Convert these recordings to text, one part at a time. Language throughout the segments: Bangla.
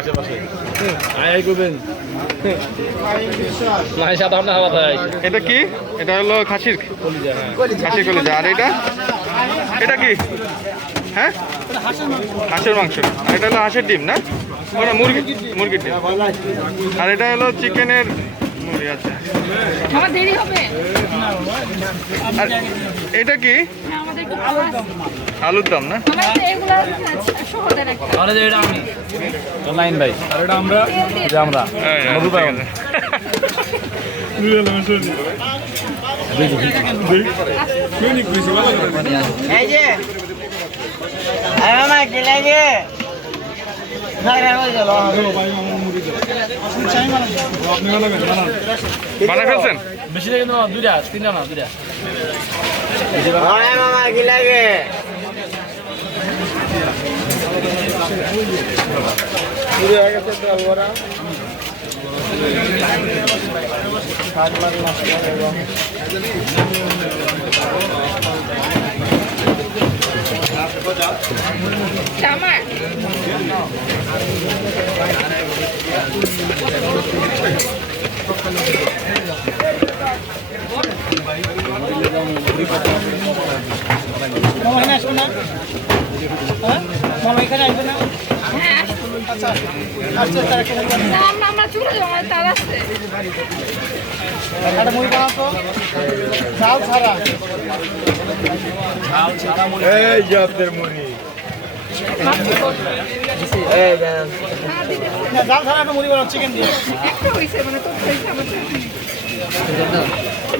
আশেপাশে আয় করবেন না সাদা আপনার হাওয়া দেয়। এটা কি? এটা হলো খাসির কলিজা। খাসির কলিজা। আর এটা কি? হ্যাঁ, হাঁসের মাংস। আর এটা হলো হাঁসের ডিম না? ওটা মুরগির ডিম। আর এটা হলো চিকেনের মুরগি। আচ্ছা, আমার দেরি হবে। আর এটা কি? আমাদের একটু ভালো আছে। আলুর দম না? আমাদের এগুলো শহরের একটা। আরে যে এটা আমি তো লাইন ভাই। আর এটা আমরা যে আমরা মধু ভাই ঠিক আছে। এই যে আমার কি লাগে বানায় ফেলছেন? বেশি লাগে না, দুইটা তিনটা না দুইটা। মামা কি লাগে আমার মামা এখানে আসবে না? হ্যাঁ মামা এখানে আসবে না? হ্যাঁ আচ্ছা আসছে তারা কেন না আমরা চলে যাবো, আমার তার আছে। একটা মুড়ি বানাতো চাল ছাড়া এই যে আপনার মুড়ি। না চাল ছাড়া একটা মুড়ি বানাও চিকেন দিয়ে একটা হয়েছে মানে তো হয়েছে আমার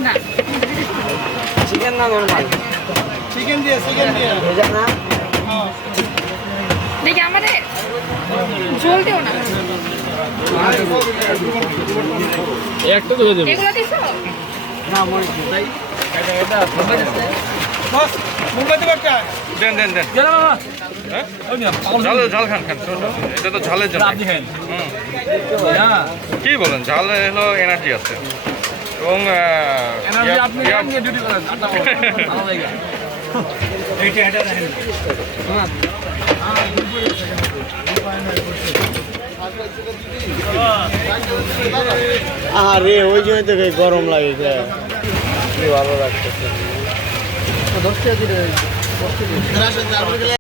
না চিকেন না নরমাল চিকেন দিয়ে ভেজা না হ্যাঁ দেখি আমাদের ঝোল দিও না। একটা তো হয়ে যাবে। এগুলো দিছো? না মুড়ি তাই বস মুড়ি দেব একটা দেন। কেন মামা? হ্যাঁ? ওই নিয়া ঝাল খান। এটা তো ঝালের জন্য। আপনি খান। হুম। হ্যাঁ কি বলেন? ঝালে হলো এনার্জি আছে এবং এনার্জি আপনি নিয়ে ডিউটি করেন। আটা ভালো লাগে। আরে ওই জন্য তো গরম লাগে ভালো লাগতেছে